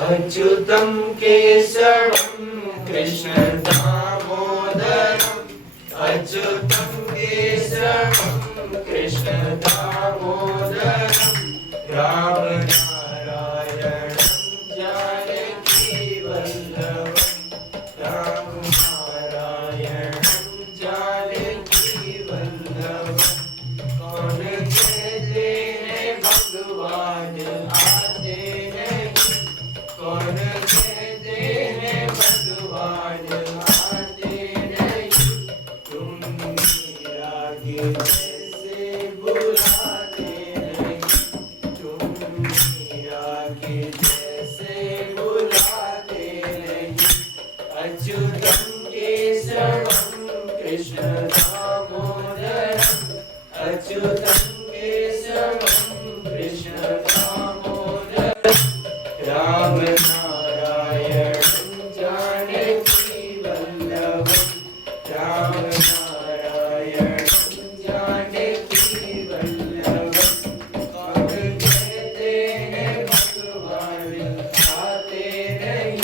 अच्युतं केशवं कृष्ण दामोदरम् अच्युतं केशवं कृष्ण दामोदरम् राम नारायणं जानकी वल्लभम् राम नारायणं जानकी वल्लभम् कौन कहते हैं भगवान आते नहीं कौन कहते हैं भगवान आते नहीं तुम मीरा के जैसे बुलाते नहीं तुम मीरा के जैसे बुलाते नहीं अच्युतं केशवं कृष्ण दामोदरम् अच्युतं केशवं कृष्ण दामोदरम् राम नारायणं जानकी वल्लभम् राम नारायणं जानकी वल्लभम् कौन कहते हैं भगवान आते नहीं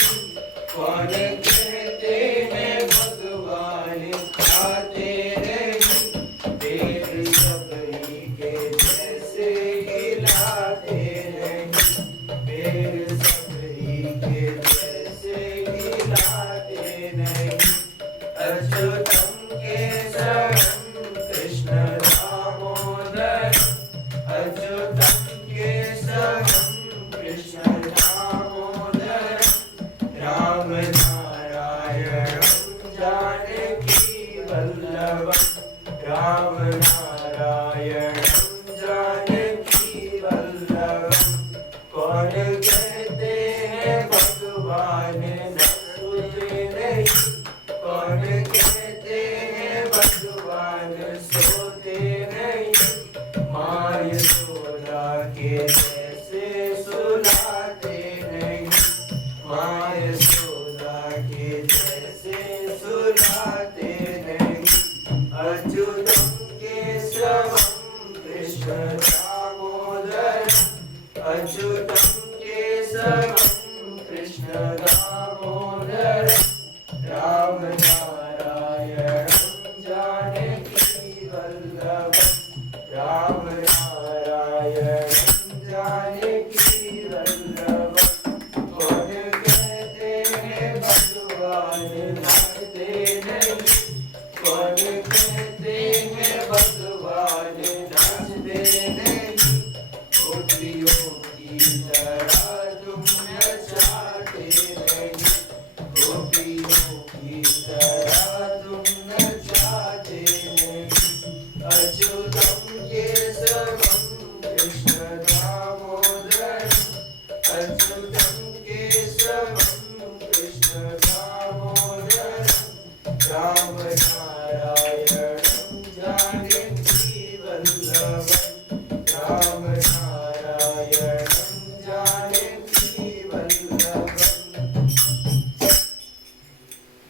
कौन कहते हैं भगवान आते नहीं देर सबरी के जैसे हिलाते नहीं देर सबरी के जैसे हिलाते नहीं अच्युतं केशवं कृष्ण दामोदरम् अच्युतं केशवं कृष्ण दामोदरम् राम नारायणं जानकी वल्लभम् राम नारायणं जानकी वल्लभम् कौन कहते हैं भगवान न सुनते नहीं कौन कहते हैं भगवान सोते नहीं माँ यशोदा के जैसे सुलाते नहीं माँ यशोदा के जैसे सुलाते नहीं अच्युतं केशवं कृष्ण दामोदरम् अच्युतं केशवं कृष्ण दामोदरम् राम नारायणं जानकी वल्लभम् राम नारायणं जानकी वल्लभम् कौन कहते हैं भगवान नाचते नहीं कौन कहते हैं भगवान नाचते नहीं गोपियों की तरह तुम नचाते नहीं गोपियों की तरह तुम नचाते नहीं अच्युतं